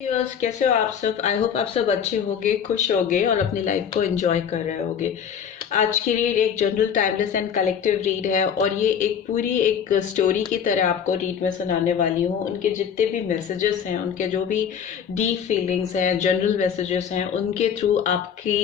Viewers, कैसे हो आप सब? आई होप आप सब अच्छे होगे, खुश होगे और अपनी लाइफ को एंजॉय कर रहे होगे। आज की रीड एक general, timeless and collective read है और ये एक पूरी एक स्टोरी की तरह आपको रीड में सुनाने वाली हूँ। उनके जितने भी मैसेजेस हैं, उनके जो भी डीप फीलिंग्स हैं, जनरल मैसेजेस हैं, उनके थ्रू आपकी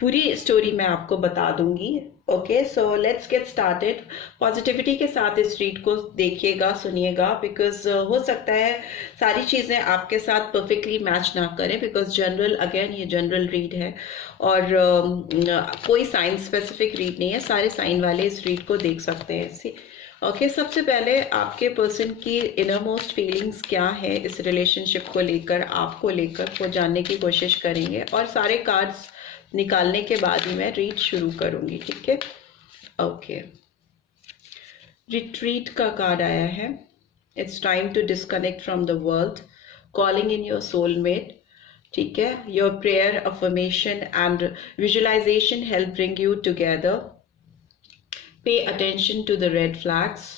पूरी स्टोरी मैं आपको बता दूंगी। Okay, so let's get started. Positivity के साथ इस रीड को देखिएगा, सुनिएगा, बिकॉज हो सकता है सारी चीज़ें आपके साथ परफेक्टली मैच ना करें, बिकॉज जनरल, अगेन ये जनरल रीड है और कोई साइन स्पेसिफिक रीड नहीं है। सारे साइन वाले इस रीड को देख सकते हैं। ओके, सबसे पहले आपके पर्सन की इनर मोस्ट फीलिंग्स क्या है इस रिलेशनशिप को लेकर, आपको लेकर, वो जानने की कोशिश करेंगे और सारे कार्ड्स निकालने के बाद ही मैं रीड शुरू करूंगी। ठीक है? ओके, रिट्रीट का कार्ड आया है। It's time to disconnect from the world, calling in your soulmate. ठीक है? Your prayer, affirmation and visualisation help bring you together. Pay attention to the red flags.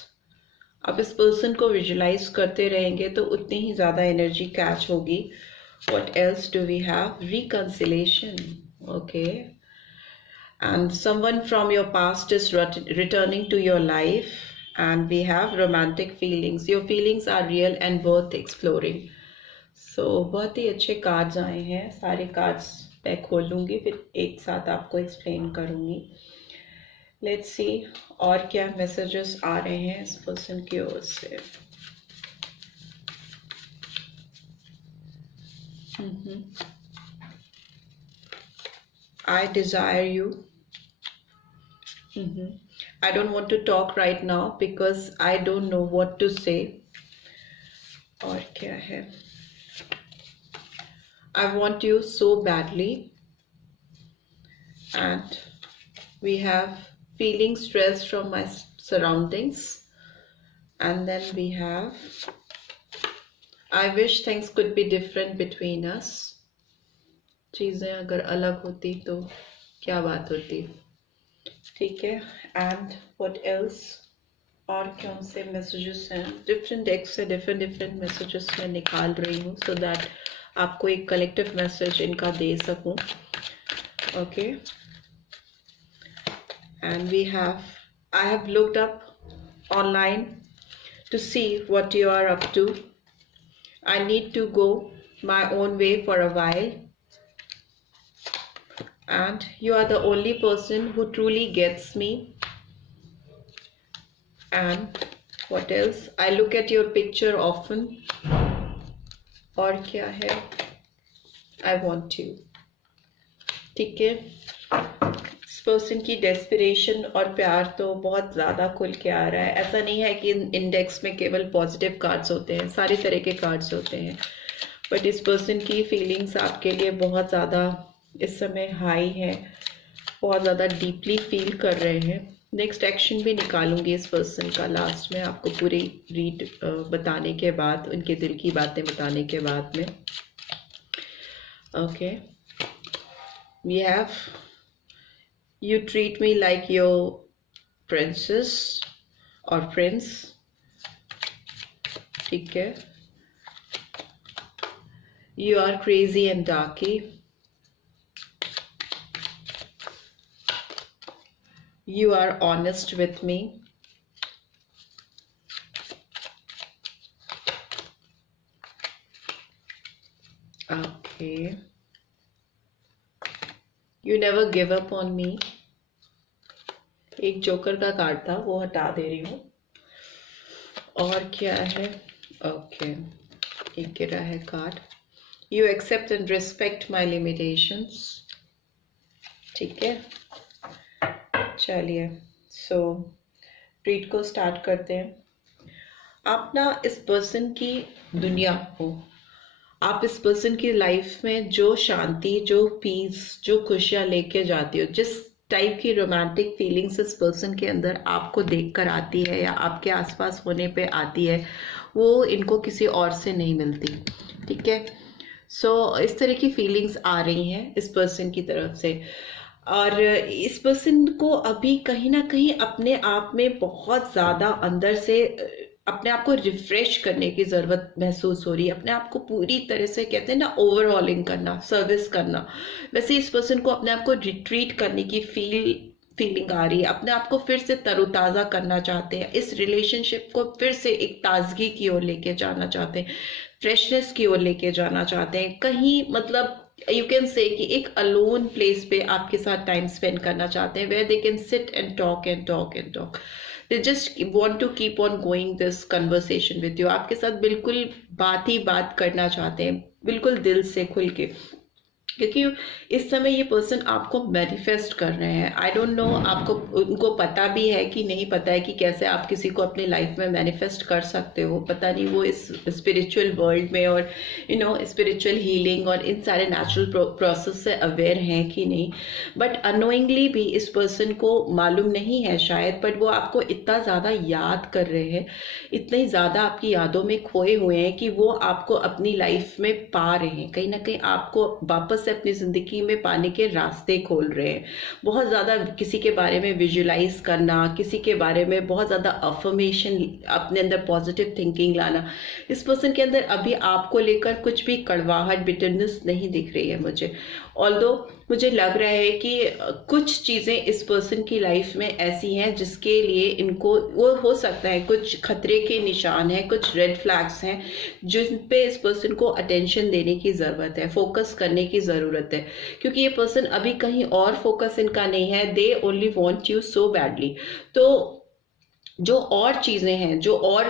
आप इस पर्सन को विजुअलाइज करते रहेंगे तो उतनी ही ज़्यादा एनर्जी कैच होगी। What else do we have? Reconciliation. Okay. And someone from your past is returning to your life. And we have romantic feelings. Your feelings are real and worth exploring. So बहुत ही अच्छे cards आए हैं। सारे cards मैं खोलूंगी, फिर एक साथ आपको एक्सप्लेन करूंगी। लेट्स सी और क्या मैसेजेस आ रहे हैं इस पर्सन की ओर से। I desire you. I don't want to talk right now because I don't know what to say. और क्या है? I want you so badly. And we have feeling stress from my surroundings. And then we have I wish things could be different between us. चीज़ें अगर अलग होती तो क्या बात होती। ठीक है? And what else? और कौन से मैसेजेस हैं? डिफरेंट डेक से डिफरेंट मैसेजेस मैं निकाल रही हूँ सो दैट आपको एक कलेक्टिव मैसेज इनका दे सकूँ। Okay, and we have I have looked up online to see what you are up to. I need to go my own way for a while. And you are the only person who truly gets me. And what else? I look at your picture often. और क्या है? I want you. ठीक है? इस person की desperation और प्यार तो बहुत ज़्यादा खुल के आ रहा है। ऐसा नहीं है कि इंडेक्स में केवल पॉजिटिव कार्ड्स होते हैं, सारे तरह के कार्ड्स होते हैं, बट इस पर्सन की फीलिंग्स आपके लिए बहुत ज़्यादा इस समय हाई है, बहुत ज़्यादा डीपली फील कर रहे हैं। नेक्स्ट एक्शन भी निकालूंगी इस पर्सन का लास्ट में, आपको पूरी रीड बताने के बाद, उनके दिल की बातें बताने के बाद में। Okay, we have You treat me like your princess or prince. ठीक है? You are crazy and darky. You are honest with me. Okay. You never give up on me. एक जोकर का कार्ड था, वो हटा दे रही हूँ। और क्या है? ओके, एक गिरा है card. You accept and respect my limitations. ठीक है? चलिए, सो रीड को स्टार्ट करते हैं। आप ना इस पर्सन की दुनिया हो, आप इस पर्सन की लाइफ में जो शांति, जो पीस, जो खुशियाँ लेके जाती हो, जिस टाइप की रोमांटिक फीलिंग्स इस पर्सन के अंदर आपको देखकर आती है या आपके आसपास होने पे आती है, वो इनको किसी और से नहीं मिलती। ठीक है? सो इस तरह की फीलिंग्स आ रही हैं इस पर्सन की तरफ से और इस पर्सन को अभी कहीं ना कहीं अपने आप में बहुत ज़्यादा अंदर से अपने आप को रिफ्रेश करने की ज़रूरत महसूस हो रही है, अपने आप को पूरी तरह से कहते हैं ना ओवरऑलिंग करना, सर्विस करना, वैसे इस पर्सन को अपने आप को रिट्रीट करने की फीलिंग आ रही है, अपने आप को फिर से तरोताज़ा करना चाहते हैं, इस रिलेशनशिप को फिर से एक ताजगी की ओर लेके जाना चाहते हैं, फ्रेशनेस की ओर लेके जाना चाहते हैं, कहीं मतलब यू कैन से कि एक अलोन प्लेस पे आपके साथ टाइम स्पेंड करना चाहते हैं, where they can sit and talk and talk and talk, they just want to keep on going this conversation with you, आपके साथ बिल्कुल बात ही बात करना चाहते हैं, बिल्कुल दिल से खुल के, क्योंकि इस समय ये पर्सन आपको मैनिफेस्ट कर रहे हैं। आई डोंट नो आपको उनको पता भी है कि नहीं पता है कि कैसे आप किसी को अपनी लाइफ में मैनिफेस्ट कर सकते हो, पता नहीं वो इस स्पिरिचुअल वर्ल्ड में और स्पिरिचुअल हीलिंग और इन सारे नेचुरल प्रोसेस से अवेयर हैं कि नहीं, बट अनोइंगली भी इस पर्सन को मालूम नहीं है शायद, बट वो आपको इतना ज़्यादा याद कर रहे हैं, इतने ज़्यादा आपकी यादों में खोए हुए हैं कि वो आपको अपनी लाइफ में पा रहे हैं, कहीं ना कहीं आपको वापस से अपनी जिंदगी में पाने के रास्ते खोल रहे हैं। बहुत ज्यादा किसी के बारे में विजुलाइज करना, किसी के बारे में बहुत ज्यादा अफर्मेशन, अपने अंदर पॉजिटिव थिंकिंग लाना, इस पर्सन के अंदर अभी आपको लेकर कुछ भी कड़वाहट, बिटरनेस नहीं दिख रही है मुझे। ऑल्दो मुझे लग रहा है कि कुछ चीज़ें इस पर्सन की लाइफ में ऐसी हैं जिसके लिए इनको वो हो सकता है कुछ खतरे के निशान हैं, कुछ रेड फ्लैग्स हैं जिन पे इस पर्सन को अटेंशन देने की ज़रूरत है, फोकस करने की ज़रूरत है, क्योंकि ये पर्सन अभी कहीं और फोकस इनका नहीं है, they only want you so badly. तो जो और चीज़ें हैं, जो और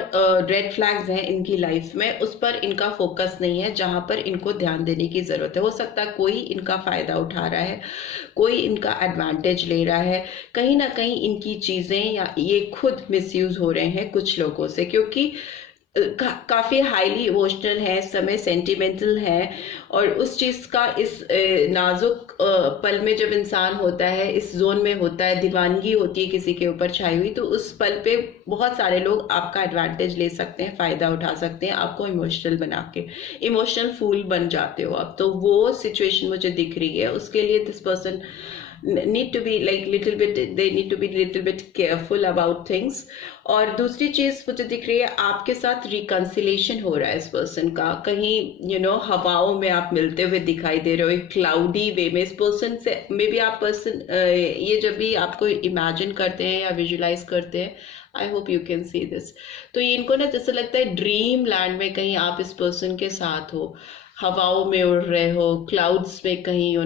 रेड फ्लैग्स हैं इनकी लाइफ में, उस पर इनका फोकस नहीं है, जहां पर इनको ध्यान देने की ज़रूरत है। हो सकता है कोई इनका फ़ायदा उठा रहा है, कोई इनका एडवांटेज ले रहा है, कहीं ना कहीं इनकी चीज़ें या ये खुद मिसयूज़ हो रहे हैं कुछ लोगों से, क्योंकि काफ़ी हाईली इमोशनल है, समय सेंटिमेंटल है, और उस चीज़ का इस नाजुक पल में जब इंसान होता है, इस जोन में होता है, दीवानगी होती है किसी के ऊपर छाई हुई, तो उस पल पे बहुत सारे लोग आपका एडवांटेज ले सकते हैं, फ़ायदा उठा सकते हैं, आपको इमोशनल बना के, इमोशनल फूल बन जाते हो आप। तो वो सिचुएशन मुझे दिख रही है, उसके लिए this person need to be like little bit, they need to be little bit careful about things। और दूसरी चीज मुझे दिख रही है, आपके साथ रिकंसिलेशन हो रहा है इस पर्सन का, कहीं हवाओं में आप मिलते हुए दिखाई दे रहे हो, एक क्लाउडी वे में इस पर्सन से। मे बी आप पर्सन ये जब भी आपको इमेजिन करते हैं या विजुलाइज करते हैं, आई hope you can see this, तो ये इनको ना जैसे लगता है ड्रीम लैंड में कहीं आप इस पर्सन के साथ हो, हवाओं में उड़ रहे हो, क्लाउड्स में कहीं,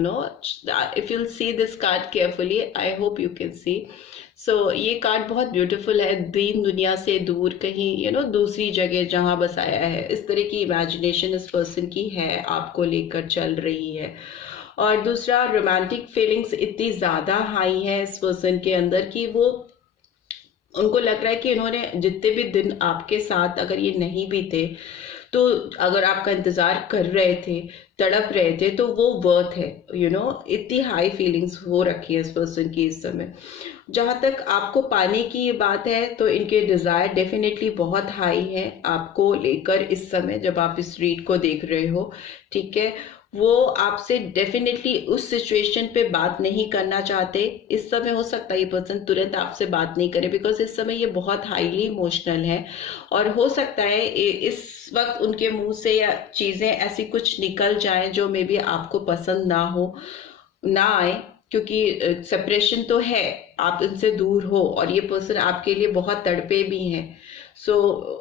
if you'll see this card carefully, I hope you can see. So ये कार्ड बहुत ब्यूटीफुल है, दीन दुनिया से दूर कहीं दूसरी जगह जहां बसाया है, इस तरह की इमेजिनेशन इस पर्सन की है, आपको लेकर चल रही है। और दूसरा, रोमांटिक फीलिंग्स इतनी ज़्यादा हाई है इस पर्सन के अंदर कि वो उनको लग रहा है कि इन्होंने जितने भी दिन आपके साथ अगर ये नहीं भी थे, तो अगर आपका इंतजार कर रहे थे, तड़प रहे थे, तो वो वर्थ है। इतनी हाई फीलिंग्स हो रखी है इस पर्सन की इस समय। जहाँ तक आपको पाने की ये बात है, तो इनके डिज़ायर डेफिनेटली बहुत हाई है आपको लेकर इस समय, जब आप इस रीड को देख रहे हो, ठीक है। वो आपसे डेफिनेटली उस सिचुएशन पे बात नहीं करना चाहते इस समय। हो सकता है ये पर्सन तुरंत आपसे बात नहीं करे, बिकॉज इस समय ये बहुत हाईली इमोशनल है, और हो सकता है इस वक्त उनके मुंह से या चीज़ें ऐसी कुछ निकल जाएं जो मे बी आपको पसंद ना आए, क्योंकि सेपरेशन तो है, आप इनसे दूर हो, और ये पर्सन आपके लिए बहुत तड़पे भी हैं। सो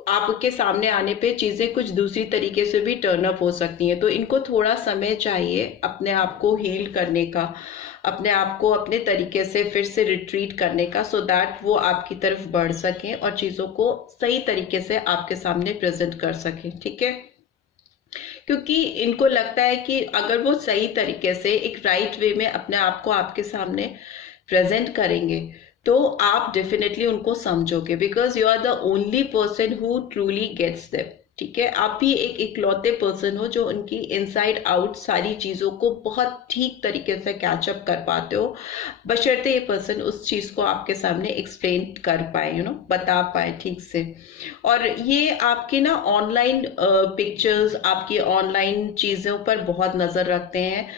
आपके सामने आने पे चीज़ें कुछ दूसरी तरीके से भी टर्न अप हो सकती हैं, तो इनको थोड़ा समय चाहिए अपने आप को हील करने का, अपने आप को अपने तरीके से फिर से रिट्रीट करने का, सो दैट वो आपकी तरफ बढ़ सकें और चीज़ों को सही तरीके से आपके सामने प्रेजेंट कर सकें, ठीक है। क्योंकि इनको लगता है कि अगर वो सही तरीके से एक राइट वे में अपने आप को आपके सामने प्रेजेंट करेंगे, तो आप डेफिनेटली उनको समझोगे, because you are the only person who truly gets them. ठीक है, आप भी एक इकलौते पर्सन हो जो उनकी इनसाइड आउट सारी चीज़ों को बहुत ठीक तरीके से कैचअप कर पाते हो, बशर्ते ये पर्सन उस चीज़ को आपके सामने एक्सप्लेन कर पाए, बता पाए ठीक से। और ये आपके ना ऑनलाइन पिक्चर्स, आपकी ऑनलाइन चीज़ों पर बहुत नज़र रखते हैं,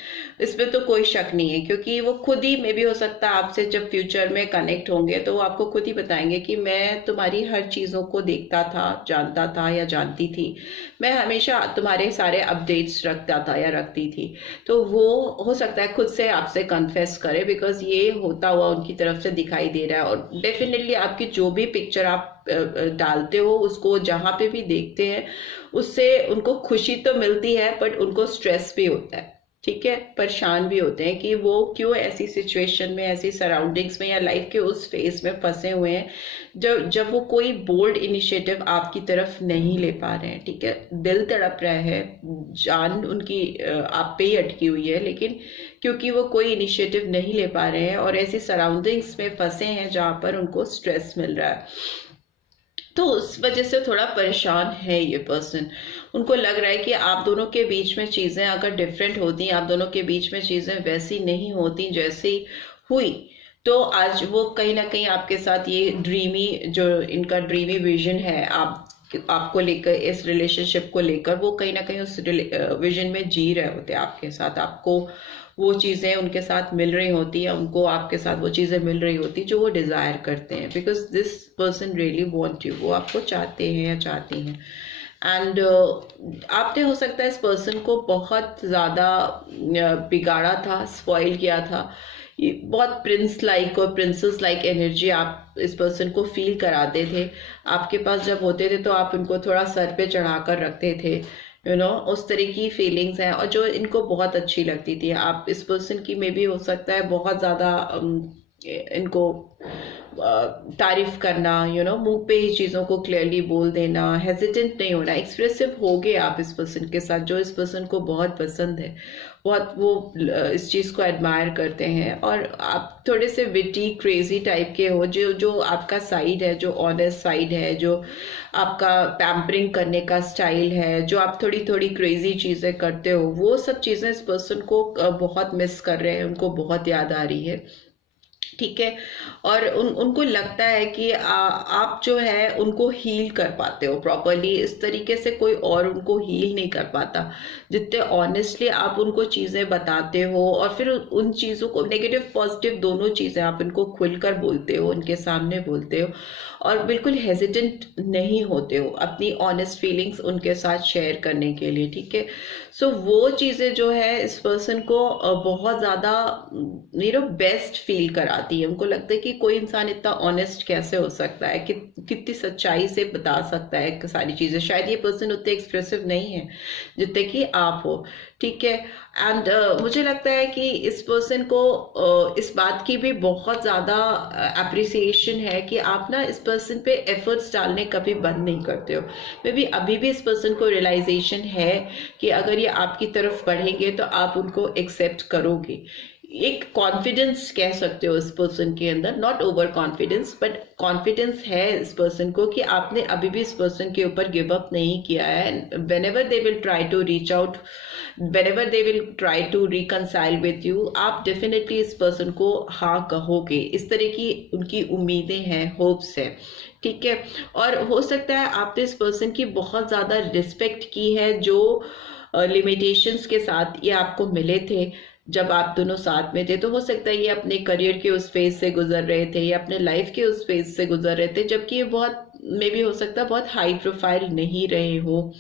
इसमें तो कोई शक नहीं है, क्योंकि वो खुद ही मे भी हो सकता है आपसे जब फ्यूचर में कनेक्ट होंगे तो वो आपको खुद ही बताएंगे कि मैं तुम्हारी हर चीज़ों को देखता था, जानता था या जानती थी, मैं हमेशा तुम्हारे सारे अपडेट्स रखता था या रखती थी। तो वो हो सकता है खुद से आपसे कन्फेस करे, बिकॉज ये होता हुआ उनकी तरफ से दिखाई दे रहा है। और डेफिनेटली आपकी जो भी पिक्चर आप डालते हो, उसको जहाँ पे भी देखते हैं, उससे उनको खुशी तो मिलती है, बट उनको स्ट्रेस भी होता है, ठीक है, परेशान भी होते हैं कि वो क्यों ऐसी सिचुएशन में, ऐसी सराउंडिंग्स में या लाइफ के उस फेज में फंसे हुए हैं जब वो कोई बोल्ड इनिशिएटिव आपकी तरफ नहीं ले पा रहे हैं। ठीक है, दिल तड़प रहा है, जान उनकी आप पे ही अटकी हुई है, लेकिन क्योंकि वो कोई इनिशिएटिव नहीं ले पा रहे हैं और ऐसी सराउंडिंग्स में फंसे हैं जहाँ पर उनको स्ट्रेस मिल रहा है, तो उस वजह से थोड़ा परेशान है ये पर्सन। उनको लग रहा है कि आप दोनों के बीच में चीज़ें अगर डिफरेंट होती, आप दोनों के बीच में चीज़ें वैसी नहीं होती जैसी हुई, तो आज वो कहीं ना कहीं आपके साथ ये ड्रीमी, जो इनका ड्रीमी विजन है आपको लेकर, इस रिलेशनशिप को लेकर, वो कहीं ना कहीं उस विजन में जी रहे होते हैं आपके साथ। आपको वो चीज़ें उनके साथ मिल रही होती है, उनको आपके साथ वो चीज़ें मिल रही होती जो वो डिज़ायर करते हैं, because this person really want you, वो आपको चाहते हैं या चाहती हैं। एंड आपने हो सकता है इस पर्सन को बहुत ज़्यादा बिगाड़ा था, स्पॉइल किया था, ये बहुत प्रिंस लाइक और प्रिंसेस लाइक एनर्जी आप इस पर्सन को फील कराते थे। आपके पास जब होते थे तो आप उनको थोड़ा सर पे चढ़ा कर रखते थे, उस तरह की फीलिंग्स हैं और जो इनको बहुत अच्छी लगती थी। आप इस पर्सन की में भी हो सकता है बहुत ज़्यादा इनको तारीफ करना, मुंह पे ही चीज़ों को क्लियरली बोल देना, हेजिटेंट नहीं होना, एक्सप्रेसिव हो गए आप इस पर्सन के साथ, जो इस पर्सन को बहुत पसंद है, बहुत वो इस चीज़ को एडमायर करते हैं। और आप थोड़े से विटी क्रेजी टाइप के हो, जो आपका साइड है, जो ऑनेस्ट साइड है, जो आपका पैम्परिंग करने का स्टाइल है, जो आप थोड़ी थोड़ी क्रेजी चीज़ें करते हो, वो सब चीज़ें इस पर्सन को बहुत मिस कर रहे हैं, उनको बहुत याद आ रही है। ठीक है, और उनको लगता है कि आप जो है उनको हील कर पाते हो प्रॉपरली, इस तरीके से कोई और उनको हील नहीं कर पाता, जितने ऑनेस्टली आप उनको चीज़ें बताते हो और फिर उन चीज़ों को, नेगेटिव पॉजिटिव दोनों चीज़ें आप इनको खुलकर बोलते हो, उनके सामने बोलते हो और बिल्कुल हेजिटेंट नहीं होते हो अपनी ऑनेस्ट फीलिंग्स उनके साथ शेयर करने के लिए। ठीक है, सो वो चीज़ें जो है इस पर्सन को बहुत ज़्यादा बेस्ट फील कराती है। उनको लगता है कि कोई इंसान इतना ऑनेस्ट कैसे हो सकता है, कि कितनी सच्चाई से बता सकता है सारी चीज़ें। शायद ये पर्सन उतने एक्सप्रेसिव नहीं है जितने कि आप हो। ठीक है, एंड मुझे लगता है कि इस पर्सन को इस बात की भी बहुत ज़्यादा अप्रिसिएशन है कि आप ना इस पर्सन पे एफर्ट्स डालने कभी बंद नहीं करते हो। मे बी अभी भी इस पर्सन को रियलाइजेशन है कि अगर ये आपकी तरफ बढ़ेंगे तो आप उनको एक्सेप्ट करोगे। एक कॉन्फिडेंस कह सकते हो इस पर्सन के अंदर, not over confidence, but confidence है इस पर्सन को कि आपने अभी भी इस पर्सन के ऊपर गिव अप नहीं किया है। Whenever they will try to reach out, whenever they will try to reconcile with you, आप डेफिनेटली इस पर्सन को हाँ कहोगे। इस तरह की उनकी उम्मीदें हैं, होप्स है। ठीक है, और हो सकता है आपने इस पर्सन की बहुत ज़्यादा रिस्पेक्ट की है, जो लिमिटेशंस के साथ ये आपको मिले थे जब आप दोनों साथ में थे। तो हो सकता है ये अपने करियर के उस फेज से गुजर रहे थे या अपने लाइफ के उस फेज से गुजर रहे थे, जबकि ये बहुत, मे बी हो सकता है बहुत हाई प्रोफाइल नहीं रहे हो,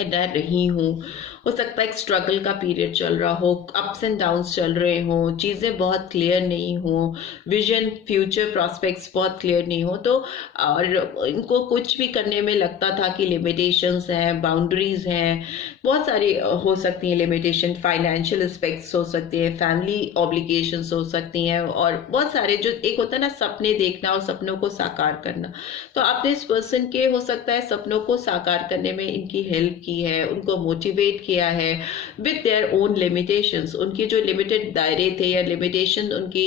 न रही हूँ। हो सकता है एक स्ट्रगल का पीरियड चल रहा हो, अप्स एंड डाउन्स चल रहे हो, चीज़ें बहुत क्लियर नहीं हो, विजन, फ्यूचर प्रॉस्पेक्ट्स बहुत क्लियर नहीं हो, तो और इनको कुछ भी करने में लगता था कि लिमिटेशंस हैं, बाउंड्रीज हैं, बहुत सारी हो सकती हैं लिमिटेशन, फाइनेंशियल एस्पेक्ट्स हो सकती हैं, फैमिली ऑब्लिगेशंस हो सकती हैं, और बहुत सारे, जो एक होता है ना सपने देखना और सपनों को साकार करना, तो आपने इस पर्सन के हो सकता है सपनों को साकार करने में इनकी हेल्प की है, उनको मोटिवेट किया है विद देयर ओन लिमिटेशंस। उनकी जो लिमिटेड दायरे थे या लिमिटेशन, उनकी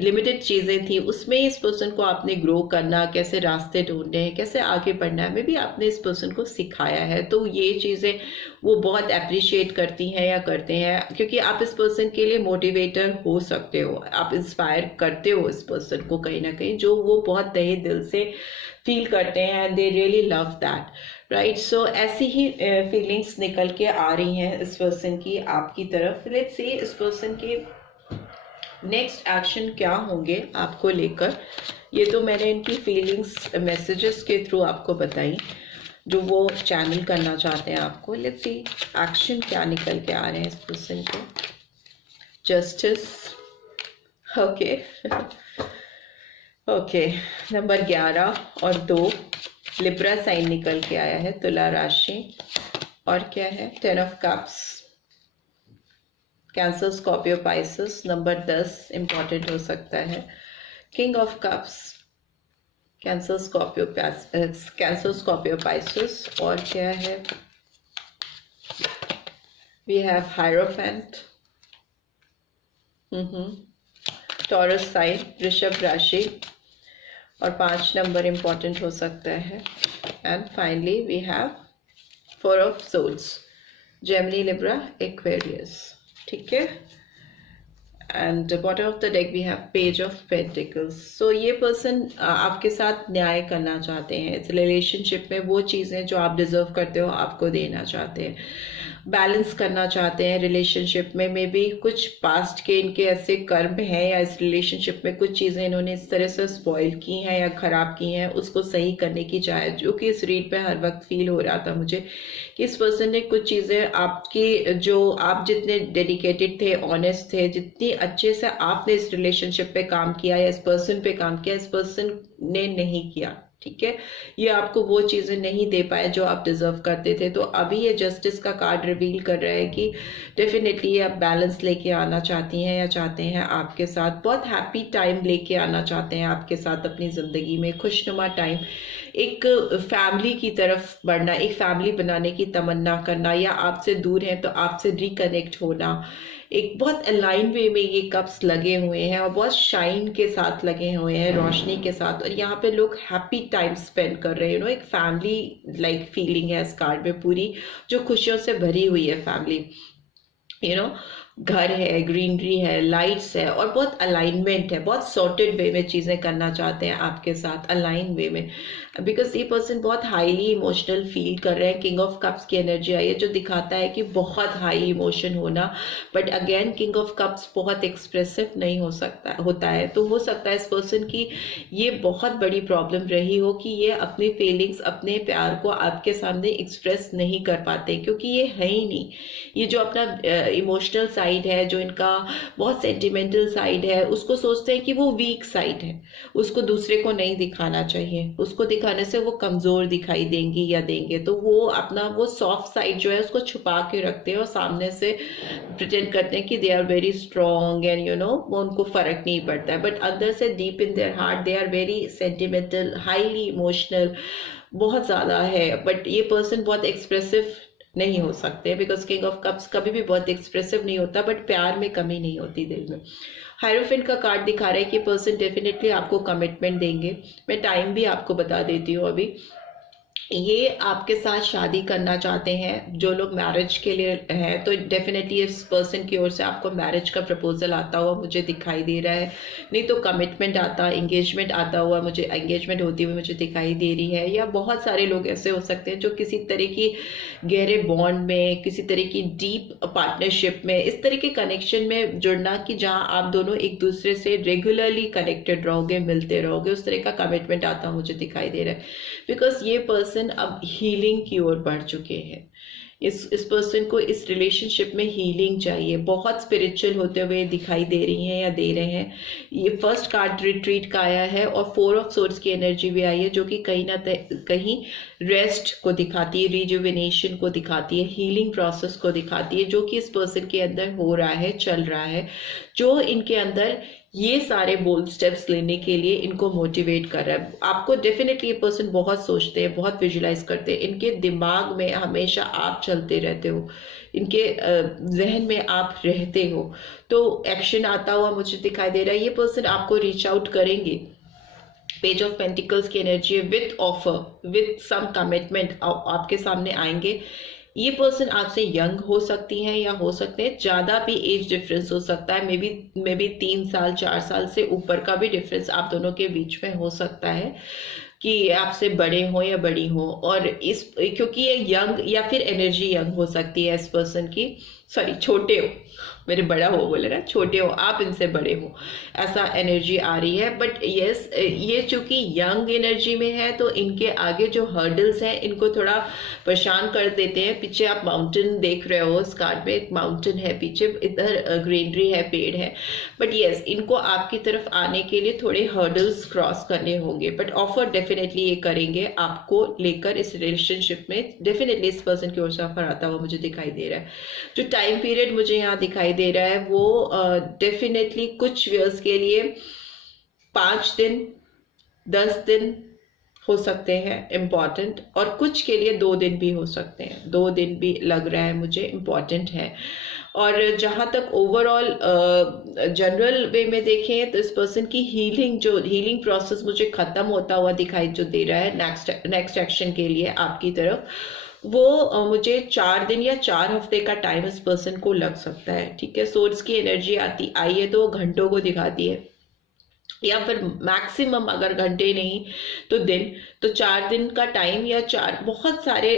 लिमिटेड चीज़ें थी, उसमें इस पर्सन को आपने ग्रो करना, कैसे रास्ते ढूंढने हैं, कैसे आगे बढ़ना है, मे भी आपने इस पर्सन को सिखाया है। तो ये चीज़ें वो बहुत अप्रिशिएट करती हैं या करते हैं, क्योंकि आप इस पर्सन के लिए मोटिवेटर हो सकते हो, आप इंस्पायर करते हो इस पर्सन को कहीं ना कहीं, जो वो बहुत तहे दिल से फील करते हैं and they really love that, right. So ऐसी ही फीलिंग्स निकल के आ रही हैं इस पर्सन की आपकी तरफ। लेट्स सी इस पर्सन के नेक्स्ट एक्शन क्या होंगे आपको लेकर। ये तो मैंने इनकी फीलिंग्स मैसेजेस के थ्रू आपको बताई जो वो चैनल करना चाहते हैं आपको। लेट्स सी एक्शन क्या निकल के आ रहे हैं इस पर्सन को। जस्टिस, ओके ओके, नंबर 11 और 2 लिब्रा साइन निकल के आया है, तुला राशि। और क्या है, 10 of cups, Cancer, Scorpio, Pisces. Number 10 important हो सकता है, king of cups, Cancer, Scorpio, Pisces. और क्या है, we have hierophant, Taurus sign, वृषभ राशि। और 5 नंबर इंपॉर्टेंट हो सकता है। And finally we have 4 of souls, Gemini, Libra, Aquarius. ठीक है। And bottom of the deck we have page of pentacles. So ये पर्सन आपके साथ न्याय करना चाहते हैं इस रिलेशनशिप में, वो चीज़ें जो आप डिजर्व करते हो आपको देना चाहते हैं, बैलेंस करना चाहते हैं रिलेशनशिप में। मे बी कुछ पास्ट के इनके ऐसे कर्म हैं या इस रिलेशनशिप में कुछ चीज़ें इन्होंने इस तरह से स्पॉइल की हैं या ख़राब की हैं, उसको सही करने की चाहे, जो कि इस रीड पे हर वक्त फील हो रहा था मुझे कि इस पर्सन ने कुछ चीज़ें आपकी, जो आप जितने डेडिकेटेड थे, ऑनेस्ट थे, जितनी अच्छे से आपने इस रिलेशनशिप पे काम किया या इस पर्सन पे काम किया, इस पर्सन ने नहीं किया। ठीक है, ये आपको वो चीज़ें नहीं दे पाए जो आप डिजर्व करते थे। तो अभी ये जस्टिस का कार्ड रिवील कर रहा है कि डेफिनेटली आप बैलेंस लेके आना चाहती हैं या चाहते हैं आपके साथ, बहुत हैप्पी टाइम लेके आना चाहते हैं आपके साथ अपनी ज़िंदगी में, खुशनुमा टाइम, एक फैमिली की तरफ बढ़ना, एक फैमिली बनाने की तमन्ना करना, या आपसे दूर हैं तो आपसे रिकनेक्ट होना। एक बहुत अलाइन वे में ये कप्स लगे हुए हैं और बहुत शाइन के साथ लगे हुए हैं, रोशनी के साथ, और यहाँ पे लोग हैप्पी टाइम स्पेंड कर रहे हैं। एक फैमिली लाइक फीलिंग है इस कार्ड में पूरी, जो खुशियों से भरी हुई है फैमिली। घर है, ग्रीनरी है, लाइट्स है, और बहुत अलाइनमेंट है, बहुत सॉर्टेड वे में चीज़ें करना चाहते हैं आपके साथ, अलाइन वे में, बिकॉज ये पर्सन बहुत हाईली इमोशनल फील कर रहे हैं। किंग ऑफ कप्स की एनर्जी आई है जो दिखाता है कि बहुत हाई इमोशन होना, but again king of cups बहुत एक्सप्रेसिव नहीं होता है। तो हो सकता है इस पर्सन की ये बहुत बड़ी प्रॉब्लम रही हो कि ये अपनी फीलिंग्स, अपने प्यार को आपके सामने एक्सप्रेस नहीं कर पाते, क्योंकि ये है ही नहीं। ये जो अपना इमोशनल साइड है, जो इनका बहुत सेंटिमेंटल साइड है, उसको सोचते हैं कि वो वीक साइड है, उसको दूसरे को नहीं दिखाना चाहिए, उसको दिखाने से वो कमज़ोर दिखाई देंगी या देंगे। तो वो अपना वो सॉफ्ट साइड जो है उसको छुपा के रखते हैं और सामने से प्रिटेंड करते हैं कि they are very strong and वो उनको फ़र्क नहीं पड़ता है, बट अंदर से deep in their heart they are very sentimental, highly emotional, बहुत ज़्यादा है। बट ये पर्सन बहुत एक्सप्रेसिव नहीं हो सकते, बिकॉज किंग ऑफ कप्स कभी भी बहुत एक्सप्रेसिव नहीं होता, बट प्यार में कमी नहीं होती दिल में। हायरोफेंट का कार्ड दिखा रहा है कि पर्सन डेफिनेटली आपको कमिटमेंट देंगे। मैं टाइम भी आपको बता देती हूँ अभी। ये आपके साथ शादी करना चाहते हैं, जो लोग मैरिज के लिए हैं, तो डेफिनेटली इस पर्सन की ओर से आपको मैरिज का प्रपोजल आता हुआ मुझे दिखाई दे रहा है, नहीं तो कमिटमेंट आता, एंगेजमेंट आता हुआ मुझे, एंगेजमेंट होती हुई मुझे दिखाई दे रही है। या बहुत सारे लोग ऐसे हो सकते हैं जो किसी तरह की गहरे बॉन्ड में, किसी तरह की डीप पार्टनरशिप में, इस तरह के कनेक्शन में जुड़ना कि जहाँ आप दोनों एक दूसरे से रेगुलरली कनेक्टेड रहोगे, मिलते रहोगे, उस तरह का कमिटमेंट आता मुझे दिखाई दे रहा है। बिकॉज ये पर्सन अब हीलिंग की ओर बढ़ चुके हैं। इस पर्सन को इस रिलेशनशिप में हीलिंग चाहिए, बहुत स्पिरिचुअल होते हुए दिखाई दे रही हैं या दे रहे हैं। ये फर्स्ट कार्ड रिट्रीट का आया है और 4 ऑफ सोर्ड्स की एनर्जी भी आई है, जो कि कहीं ना कहीं रेस्ट को दिखाती है, रिजुविनेशन को दिखाती है, हीलिंग प्रोसेस को दिखाती है, जो कि इस पर्सन के अंदर हो रहा है, चल रहा है, जो इनके अंदर ये सारे बोल्ड स्टेप्स लेने के लिए इनको मोटिवेट कर रहा है। आपको डेफिनेटली ये पर्सन बहुत सोचते हैं, बहुत विजुलाइज करते हैं, इनके दिमाग में हमेशा आप चलते रहते हो, इनके जहन में आप रहते हो, तो एक्शन आता हुआ मुझे दिखाई दे रहा है। ये पर्सन आपको रीच आउट करेंगे। पेज ऑफ पेंटिकल्स की एनर्जी है, with offer, with some commitment आपके सामने आएंगे। ये पर्सन आपसे यंग हो सकती हैं या हो सकते हैं ज़्यादा भी एज डिफरेंस हो सकता है, मे बी 3 साल 4 साल से ऊपर का भी डिफरेंस आप दोनों के बीच में हो सकता है, कि आपसे बड़े हो या बड़ी हो। और इस क्योंकि ये यंग या फिर एनर्जी यंग हो सकती है इस पर्सन की, सॉरी छोटे हो, मेरे बड़ा हो बोले ना, छोटे हो आप, इनसे बड़े हो, ऐसा एनर्जी आ रही है। बट यस, ये चूंकि यंग एनर्जी में है तो इनके आगे जो हर्डल्स हैं इनको थोड़ा परेशान कर देते हैं। पीछे आप माउंटेन देख रहे हो, इस कार्ड में एक माउंटेन है पीछे, इधर ग्रीनरी है, पेड़ है। बट यस, इनको आपकी तरफ आने के लिए थोड़े हर्डल्स क्रॉस करने होंगे, बट ऑफर डेफिनेटली ये करेंगे आपको लेकर इस रिलेशनशिप में। डेफिनेटली इस पर्सन की ओर से ऑफर आता हुआ मुझे दिखाई दे रहा है। जो टाइम पीरियड मुझे यहाँ दिखाई दे रहा है वो डेफिनेटली कुछ व्यूअर्स के लिए 5 दिन 10 दिन हो सकते हैं इम्पॉर्टेंट, और कुछ के लिए 2 दिन भी हो सकते हैं। 2 दिन भी लग रहा है मुझे इम्पॉर्टेंट है। और जहाँ तक ओवरऑल जनरल वे में देखें तो इस पर्सन की हीलिंग प्रोसेस मुझे खत्म होता हुआ दिखाई जो दे रहा है नेक्स्ट एक्शन के लिए आपकी तरफ, वो मुझे 4 दिन या 4 हफ्ते का टाइम इस पर्सन को लग सकता है। ठीक है, सोर्स की एनर्जी आई है तो घंटों को दिखाती है, या फिर मैक्सिमम अगर घंटे नहीं तो दिन, तो 4 दिन का टाइम, या 4 बहुत सारे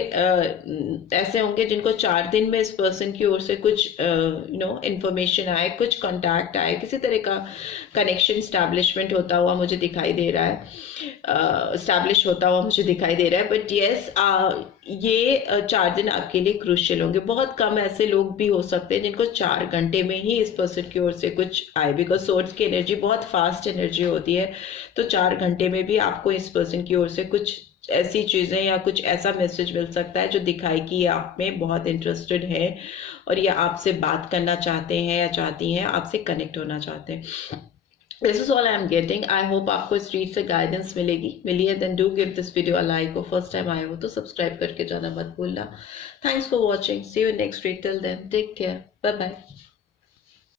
ऐसे होंगे जिनको 4 दिन में इस पर्सन की ओर से कुछ इंफॉर्मेशन आए, कुछ कांटेक्ट आए, किसी तरह का कनेक्शन स्टैब्लिशमेंट होता हुआ मुझे दिखाई दे रहा है, स्टैब्लिश होता हुआ मुझे दिखाई दे रहा है। बट येस, ये 4 दिन आपके लिए क्रूशियल होंगे। बहुत कम ऐसे लोग भी हो सकते हैं जिनको 4 घंटे में ही इस पर्सन की ओर से कुछ आए, बिकॉज सोर्स की एनर्जी बहुत फास्ट एनर्जी होती है, तो 4 घंटे में भी आपको इस पर्सन की ओर से कुछ ऐसी चीजें या कुछ ऐसा मैसेज मिल सकता है जो दिखाए कि ये आप में बहुत इंटरेस्टेड है और ये आपसे बात करना चाहते हैं या चाहती हैं, आपसे कनेक्ट होना चाहते हैं। This is all I am getting. I hope आपको इस रीड से गाइडेंस मिली है। Then do give this video a like, और फर्स्ट टाइम आए हो तो सब्सक्राइब करके जाना मत भूलना। Thanks for watching, see you next read, till then take care, bye bye.